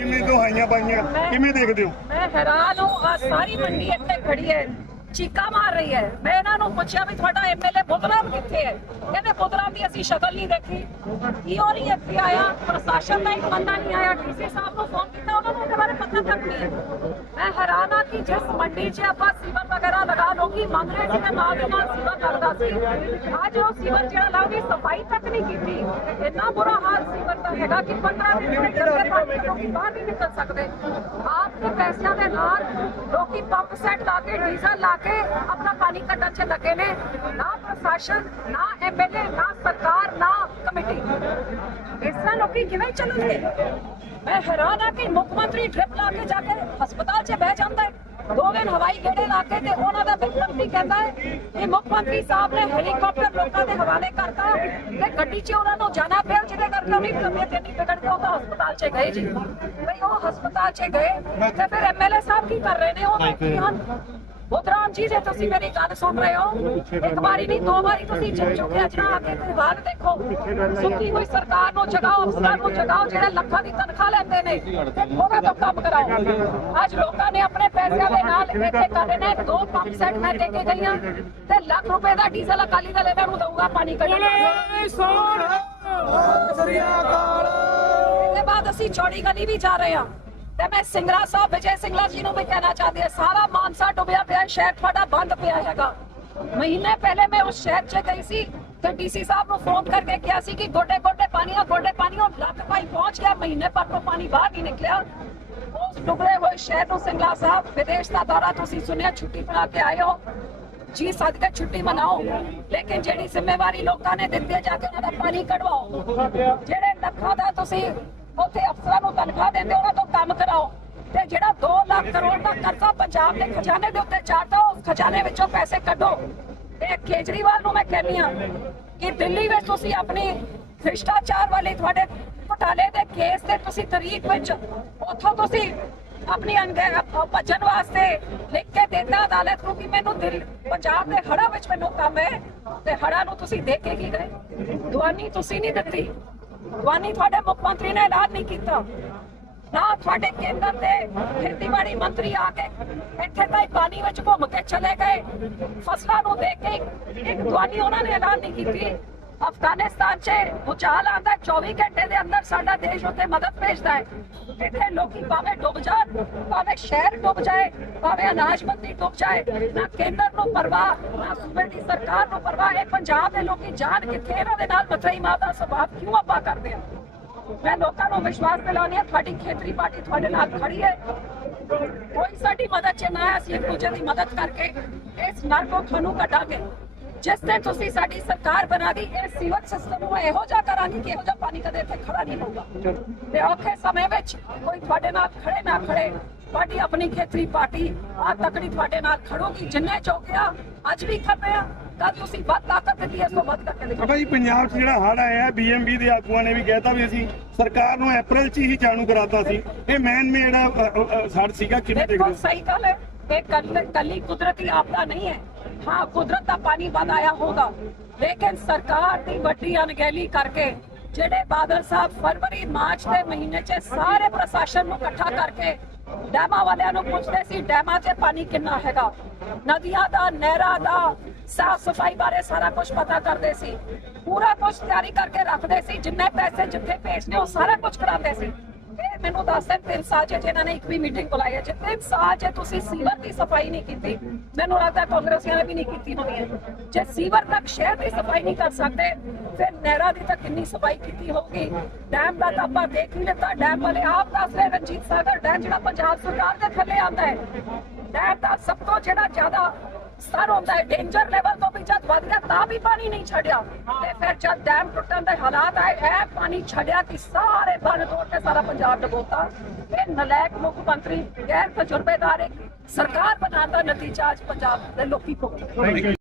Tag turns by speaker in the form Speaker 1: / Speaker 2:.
Speaker 1: ਕਿੰਨੀ ਦਵਾਈਆਂ ਪਾਈਆਂ? ਕਿਵੇਂ ਦੇਖਦੇ ਹੋ?
Speaker 2: ਮੈਂ ਹੈਰਾਨ ਹਾਂ ਆ ਸਾਰੀ ਮੰਡੀ ਇੱਥੇ ਖੜੀ ਹੈ। ਚੀਕਾ ਮਾਰ ਰਹੀ ਹੈ। ਮੈਂ ਇਹਨਾਂ ਨੂੰ ਪੁੱਛਿਆ ਵੀ ਤੁਹਾਡਾ ਐਮਐਲਏ ਬੁੱਧਰਾਮ ਕਿੱਥੇ ਹੈ? ਕਹਿੰਦੇ ਬੁੱਧਰਾਮ ਦੀ ਅਸੀਂ ਸ਼ਕਲ ਨਹੀਂ ਦੇਖੀ। ਕੀ ਹੋ ਰਹੀ ਇੱਥੇ ਆਇਆ। ਪ੍ਰਸ਼ਾਸਨ ਦਾ ਇੱਕ ਬੰਦਾ ਨਹੀਂ ਆਇਆ। ਡੀਸੀ ਸਾਹਿਬ ਨੂੰ ਫੋਨ ਕੀਤਾ ਉਹਨਾਂ ਨੂੰ ਉਹਦੇ ਬਾਰੇ ਪਤਾ ਤੱਕ ਨਹੀਂ ਹੈ। ਮੈਂ ਹੈਰਾਨ ਹਾਂ ਕਿ ਜਿਸ ਮੰਡੀ 'ਚ ਆਪਾਂ ਸੀਵਰ ਵਗੈਰਾ ਲਗਾ ਲੋਗੀ ਮੰਗ ਰਹੇ ਸੀ ਤੇ ਨਾਲ ਦੀ ਨਾਲ ਸੀਵਰ ਲੱਗਦਾ ਸੀ। ਅੱਜ ਉਹ ਸੀਵਰ ਜਿਹੜਾ ਲਾਉਗੀ ਸਫ਼ਾਈ ਤੱਕ ਨਹੀਂ ਕੀਤੀ। ਇੰਨਾ ਬੁਰਾ ਹੈਗਾ ਕਿ 15 ਦਿਨ ਵਿੱਚ ਗੰਦੇ ਪਾਣੀ ਤੋਂ ਲੋਕੀ ਬਾਹਰ ਨਹੀਂ ਨਿਕਲ ਸਕਦੇ ਆਪ ਦੇ ਪੈਸਿਆਂ ਦੇ ਨਾਲ ਲੋਕੀ ਪੰਪ ਸੈੱਟ ਲਾ ਕੇ ਡੀਜ਼ਲ ਲਾ ਕੇ ਆਪਣਾ ਪਾਣੀ ਕੱਢਣ 'ਚ ਲੱਗੇ ਨੇ। ਨਾ ਪ੍ਰਸ਼ਾਸਨ ਨਾ ਐਮਐਲਏ ਨਾ ਸਰਕਾਰ ਨਾ ਕਮੇਟੀ। ਇਸ ਤਰ੍ਹਾਂ ਲੋਕੀ ਕਿਵੇਂ ਚੱਲਣਗੇ? ਮੈਂ ਹੈਰਾਨ ਆ ਕਿ ਮੁੱਖ ਮੰਤਰੀ ਟ੍ਰਿਪ ਲਾ ਕੇ ਜਾ ਕੇ ਹਸਪਤਾਲ 'ਚ ਬਹਿ ਜਾਂਦਾ ਹੈ। ਦੋ ਦਿਨ ਹਵਾਈ ਗੇੜੇ ਲਾ ਕੇ ਤੇ ਉਹਨਾਂ ਦਾ ਵਿੱਤ ਮੰਤਰੀ ਕਹਿੰਦਾ ਹੈ ਕਿ ਮੁੱਖ ਮੰਤਰੀ ਸਾਹਿਬ ਨੇ ਹੈਲੀਕਾਪਟਰ ਲੋਕਾਂ ਦੇ ਹਵਾਲੇ ਕਰਤਾ ਤੇ ਗੱਡੀ 'ਚ ਉਹਨਾਂ ਨੂੰ ਜਾਣਾ ਪਿਆ ਜਿਹਦੇ ਕਰਕੇ ਉਹਦੀ ਤਬੀਅਤ ਇੰਨੀ ਵਿਗੜ ਗਈ ਉਹ ਤਾਂ ਹਸਪਤਾਲ 'ਚ ਗਏ ਜੀ। ਬਈ ਉਹ ਹਸਪਤਾਲ 'ਚ ਗਏ ਤੇ ਫਿਰ ਐਮਐਲਏ ਸਾਹਿਬ ਕੀ ਕਰ ਰਹੇ ਨੇ? ਉਹ ਬੈਠੇ ਹਨ? ਬੁੱਧਰਾਮ ਜੀ ਜੇ ਤੁਸੀਂ ਮੇਰੀ ਗੱਲ ਸੁਣ ਰਹੇ ਹੋ ਇੱਕ ਵਾਰੀ ਨਹੀਂ ਦੋ ਵਾਰੀ ਤੁਸੀਂ ਜਿੱਤ ਚੁੱਕੇ ਅੱਜ ਆ ਕੇ ਤੇ ਹਾਲ ਦੇਖੋ। ਸੁੱਕੀ ਹੋਈ ਸਰਕਾਰ ਨੂੰ ਜਗਾਓ ਅਫਸਰਾਂ ਨੂੰ ਜਗਾਓ ਜਿਹੜੇ ਲੱਖਾਂ ਦੀ ਤਨਖਾਹ ਲੈਂਦੇ ਨੇ। ਤੇ ਉਹਨਾਂ ਤੋਂ ਕੰਮ ਕਰਾਓ। ਅੱਜ ਲੋਕਾਂ ਨੇ ਆਪਣੇ ਪੈਸਿਆਂ ਦੇ ਨਾਲ ਇੱਥੇ ਕਰਦੇ ਨੇ ਦੋ ਪੰਪ ਸੈੱਟ ਮੈਂ ਦੇ ਕੇ ਗਈਆਂ। ਤੇ ਲੱਖ ਰੁਪਏ ਦਾ ਡੀਜ਼ਲ ਅਕਾਲੀ ਦਲ ਇਹਨਾਂ ਨੂੰ ਦਊਗਾ ਪਾਣੀ ਕੱਢਣ ਇਹਦੇ ਬਾਅਦ ਅਸੀਂ ਚੌੜੀ ਗਲੀ ਵੀ ਜਾ ਰਹੇ ਹਾਂ। ਤੇ ਮੈਂ ਸਿੰਗਰਾ ਸਾਹਿਬ ਵਿਜੇ ਸਿੰਗਲਾ ਜੀ ਨੂੰ ਵੀ ਕਹਿਣਾ ਚਾਹਦੀ ਹਾਂ, ਸਾਰਾ ਮਾਨਸਾ ਡੁੱਬਿਆ ਪਿਆ, ਸ਼ਹਿਰ ਤੁਹਾਡਾ ਬੰਦ ਪਿਆ ਹੈਗਾ। ਮਹੀਨੇ ਪਹਿਲੇ ਮੈਂ ਉਸ ਸ਼ਹਿਰ 'ਚ ਗਈ ਸੀ ਤੇ ਡੀਸੀ ਸਾਹਿਬ ਨੂੰ ਫੋਨ ਕਰਕੇ ਕਿਹਾ ਸੀ ਕਿ ਗੋਡੇ ਗੋਡੇ ਪਾਣੀ ਆ ਗੋਡੇ ਪਾਣੀ ਉਹ ਲੱਖ ਭਾਈ ਪਹੁੰਚ ਗਿਆ, ਮਹੀਨੇ ਪਰ ਤੋਂ ਪਾਣੀ ਬਾਹਰ ਨਹੀਂ ਨਿਕਲਿਆ। ਉਸ ਡੁੱਬੇ ਹੋਏ ਸ਼ਹਿਰ ਨੂੰ ਸਿੰਗਲਾ ਸਾਹਿਬ, ਵਿਦੇਸ਼ ਦਾ ਦੌਰਾ ਤੁਸੀਂ ਸੁਣਿਆ, ਛੁੱਟੀ ਬਣਾ ਕੇ ਆਏ ਹੋ। ਜੀ ਸਦਕੇ ਛੁੱਟੀ ਮਨਾਓ, ਲੇਕਿਨ ਜਿਹੜੀ ਜ਼ਿੰਮੇਵਾਰੀ ਲੋਕਾਂ ਨੇ ਦਿੱਤੀ ਜਾ ਕੇ ਉਹਨਾਂ ਦਾ ਪਾਣੀ ਕਢਵਾਓ। ਜਿਹੜੇ ਲੱਖਾਂ ਦਾ ਤੁਸੀਂ ਉੱਥੇ ਅਫਸਰਾਂ ਨੂੰ ਤਨਖਾਹ ਦਿੰਦੇ ਉਹਨਾਂ ਤੋਂ ਕੰਮ ਕਰਾਓ। ਤੇ ਜਿਹੜਾ 2 ਲੱਖ ਕਰੋੜ ਦਾ ਕਰਜ਼ਾ ਪੰਜਾਬ ਦੇ ਖਜ਼ਾਨੇ ਦੇ ਉੱਤੇ ਚੜਦਾ ਉਸ ਖਜ਼ਾਨੇ ਵਿੱਚੋਂ ਪੈਸੇ ਕੱਢੋ। ਤੇ ਕੇਜਰੀਵਾਲ ਨੂੰ ਮੈਂ ਕਹਿੰਦੀ ਆ ਕਿ ਦਿੱਲੀ ਵਿੱਚ ਤੁਸੀਂ ਆਪਣੀ ਭ੍ਰਿਸ਼ਟਾਚਾਰ ਵਾਲੇ ਤੁਹਾਡੇ ਘੁਟਾਲੇ ਦੇ ਕੇਸ ਤੇ ਤੁਸੀਂ ਤਰੀਕ ਵਿੱਚ ਉੱਥੋਂ ਤੁਸੀਂ ਆਪਣੀ ਅੰਗੇ ਭੱਜਣ ਵਾਸਤੇ ਲਿਖ ਕੇ ਦੇਤਾ ਅਦਾਲਤ ਨੂੰ ਕਿ ਮੈਨੂੰ ਦਿਲ ਪੰਜਾਬ ਦੇ ਹੜਾ ਵਿੱਚ ਮੈਨੂੰ ਕੰਮ ਹੈ ਤੇ ਹੜਾ ਨੂੰ ਤੁਸੀਂ ਦੇ ਕੇ ਕੀ ਗਏ ਦੁਆਨੀ ਤੁਸੀਂ ਨਹੀਂ ਦਿੱਤੀ। ਦੁਆਨੀ ਤੁਹਾਡੇ ਮੁੱਖ ਮੰਤਰੀ ਨੇ ਐਲਾਨ ਨਹੀਂ ਕੀਤਾ। ਨਾ ਤੁਹਾਡੇ ਕੇਂਦਰ ਦੇ ਖੇਤੀਬਾੜੀ ਮੰਤਰੀ ਆ ਕੇ ਇੱਥੇ ਤਾਂ ਪਾਣੀ ਵਿੱਚ ਘੁੰਮ ਕੇ ਚਲੇ ਗਏ। ਫਸਲਾਂ ਨੂੰ ਦੇਖ ਕੇ ਇੱਕ- ਇੱਕ ਉਹਨਾਂ ਨੇ ਐਲਾਨ ਨਹੀਂ ਕੀਤੀ। ਅਫਗਾਨਿਸਤਾਨ 'ਚ ਭੂਚਾਲ ਆਂਦਾ 24 ਘੰਟੇ ਦੇ ਅੰਦਰ ਸਾਡਾ ਦੇਸ਼ ਉੱਤੇ ਮਦਦ ਭੇਜਦਾ ਹੈ। ਇੱਥੇ ਲੋਕੀ ਭਾਵੇਂ ਡੁੱਬ ਜਾਣ ਭਾਵੇਂ ਸ਼ਹਿਰ ਡੁੱਬ ਜਾਏ ਭਾਵੇਂ ਅਨਾਜ ਮੰਡੀ ਡੁੱਬ ਜਾਏ ਨਾ ਕੇਂਦਰ ਨੂੰ ਪਰਵਾਹ ਨਾ ਸੂਬੇ ਦੀ ਸਰਕਾਰ ਨੂੰ ਪਰਵਾਹ ਇਹ ਪੰਜਾਬ ਦੇ ਲੋਕੀ ਜਾਣ ਕਿੱਥੇ ਇਹਨਾਂ ਦੇ ਨਾਲ ਮਥਈ ਮਾਤਾ ਸੁਭਾਅ ਕਿਉਂ ਆਪਾਂ ਕਰਦੇ ਆ ਮੈਂ ਲੋਕਾਂ ਨੂੰ ਵਿਸ਼ਵਾਸ ਦਿਲਾਉਂਦੀ ਹਾਂ ਤੁਹਾਡੀ ਖੇਤਰੀ ਪਾਰਟੀ ਤੁਹਾਡੇ ਨਾਲ ਖੜੀ ਹੈ। ਕੋਈ ਸਾਡੀ ਮਦਦ ਚ ਨਾ ਹੈ, ਅਸੀਂ ਇੱਕ ਦੂਜੇ ਦੀ ਮਦਦ ਕਰਕੇ ਇਸ ਨਰ ਤੋਂ ਤੁਹਾਨੂੰ ਕੱਢਾਂਗੇ। ਜਿਸ ਤੇ ਤੁਸੀਂ ਸਾਡੀ ਸਰਕਾਰ ਬਣਾ ਦੀ ਇਹ ਸੀਵਰ ਸਿਸਟਮ ਨੂੰ ਇਹੋ ਜਿਹਾ ਕਰਾਂਗੇ ਕਿ ਇਹੋ ਜਿਹਾ ਪਾਣੀ ਕਦੇ ਇੱਥੇ ਖੜਾ ਨਹੀਂ ਹੋਊਗਾ। ਤੇ ਔਖੇ ਸਮੇਂ ਵਿੱਚ ਕੋਈ ਤੁਹਾਡੇ ਨਾਲ ਖੜੇ ਨਾ ਖੜੇ ਤੁਹਾਡੀ ਆਪਣੀ ਖੇਤਰੀ ਪਾਰਟੀ ਆ ਤਕੜੀ ਤੁਹਾਡੇ ਨਾਲ ਖੜੋਗੀ ਜਿੰਨੇ ਚੌਕਿਆ ਅੱਜ ਵੀ ਖੜ ਰਹੇ ਆ ਤਾਂ ਤੁਸੀਂ ਵੱਧ ਤਾਕਤ ਦਿੱਤੀ ਇਸ ਤੋਂ ਵੱਧ ਕਰਕੇ
Speaker 1: ਬਾਬਾ ਜੀ ਪੰਜਾਬ 'ਚ ਜਿਹੜਾ ਹੜ ਆਇਆ ਬੀਐਮਬੀ ਦੇ ਆਗੂਆਂ ਨੇ ਵੀ ਕਹਿਤਾ ਵੀ ਅਸੀਂ ਸਰਕਾਰ ਨੂੰ ਅਪ੍ਰੈਲ 'ਚ ਹੀ ਚਾਲੂ ਕਰਾਤਾ ਸੀ। ਇਹ ਮੈਨ ਮੇਡ ਹੜ ਸੀਗਾ ਕਿਵੇਂ ਦੇਖਦੇ
Speaker 2: ਦੇਖੋ ਸਹੀ ਗੱਲ ਹੈ ਇਹ ਕੱਲ ਕੱਲੀ ਕੁਦਰਤੀ ਆਪਦਾ ਨਹੀਂ ਹੈ। ਹਾਂ, ਕੁਦਰਤ ਦਾ ਪਾਣੀ ਵੱਧ ਆਇਆ ਹੋਗਾ ਲੇਕਿਨ ਸਰਕਾਰ ਦੀ ਵੱਡੀ ਅਣਗਹਿਲੀ ਕਰਕੇ ਜਿਹੜੇ ਬਾਦਲ ਸਾਹਿਬ ਫਰਵਰੀ, ਮਾਰਚ ਦੇ ਮਹੀਨੇ 'ਚ ਸਾਰੇ ਪ੍ਰਸ਼ਾਸਨ ਨੂੰ ਇਕੱਠਾ ਕਰਕੇ ਡੈਮਾਂ ਵਾਲਿਆਂ ਨੂੰ ਪੁੱਛਦੇ ਸੀ, ਡੈਮਾਂ 'ਚ ਪਾਣੀ ਕਿੰਨਾ ਹੈਗਾ? ਨਦੀਆਂ ਦਾ, ਨਹਿਰਾਂ ਦਾ, ਸਾਫ਼ ਸਫ਼ਾਈ ਬਾਰੇ ਸਾਰਾ ਕੁਝ ਪਤਾ ਕਰਦੇ ਸੀ। ਪੂਰਾ ਕੁਝ ਤਿਆਰੀ ਕਰਕੇ ਰੱਖਦੇ ਸੀ, ਜਿੰਨੇ ਪੈਸੇ ਜਿੱਥੇ ਭੇਜਨੇ ਉਹ ਸਾਰਾ ਕੁਝ ਕਰਾਉਂਦੇ ਸੀ। ਮੈਨੂੰ ਦੱਸਦੇ ਤਿੰਨ ਸਾਲ ਚ ਜਿਨ੍ਹਾਂ ਨੇ ਇੱਕ ਵੀ ਮੀਟਿੰਗ ਬੁਲਾਈ ਹੈ, ਜੇ ਸਾਲ ਚ ਤੁਸੀਂ ਸੀਵਰ ਦੀ ਸਫ਼ਾਈ ਨਹੀਂ ਕੀਤੀ, ਮੈਨੂੰ ਲੱਗਦਾ ਕਾਂਗਰਸੀਆਂ ਨੇ ਵੀ ਨਹੀਂ ਕੀਤੀ ਹੋਣੀ ਹੈ। ਜੇ ਸੀਵਰ ਤੱਕ ਸ਼ਹਿਰ ਦੀ ਸਫ਼ਾਈ ਨਹੀਂ ਕਰ ਸਕਦੇ, ਫਿਰ ਨਹਿਰਾਂ ਦੀ ਤਾਂ ਕਿੰਨੀ ਸਫ਼ਾਈ ਕੀਤੀ ਹੋਊਗੀ। ਡੈਮ ਦਾ ਤਾਂ ਆਪਾਂ ਦੇਖ ਹੀ ਲਿੱਤਾ ਡੈਮ ਵਾਲੇ ਆਪ ਦੱਸ ਰਹੇ, ਰਣਜੀਤ ਸਾਗਰ ਡੈਮ ਜਿਹੜਾ ਪੰਜਾਬ ਸਰਕਾਰ ਦੇ ਥੱਲੇ ਆਉਂਦਾ ਹੈ ਡੈਮ ਦਾ ਸਭ ਤੋਂ ਜਿਹੜਾ ਜ਼ਿਆਦਾ ਸਰ ਹੁੰਦਾ ਹੈ ਡੇਂਜਰ ਲੈਵਲ ਤੋਂ ਵੀ ਜਦ ਵੱਧ ਗਿਆ ਤਾਂ ਵੀ ਪਾਣੀ ਨਹੀਂ ਛੱਡਿਆ। ਤੇ ਫਿਰ ਜਦ ਡੈਮ ਟੁੱਟਣ ਦੇ ਹਾਲਾਤ ਆਏ ਇਹ ਪਾਣੀ ਛੱਡਿਆ ਕਿ ਸਾਰੇ ਬੰਨ ਤੋੜ ਕੇ ਸਾਰਾ ਪੰਜਾਬ ਡੁਬੋਤਾ। ਇਹ ਨਲਾਇਕ ਮੁੱਖ ਮੰਤਰੀ ਗੈਰ ਤਜਰਬੇਦਾਰ ਸਰਕਾਰ ਬਣਾਉਣ ਦਾ ਨਤੀਜਾ ਅੱਜ ਪੰਜਾਬ ਦੇ ਲੋਕੀ ਭੁਗਤ।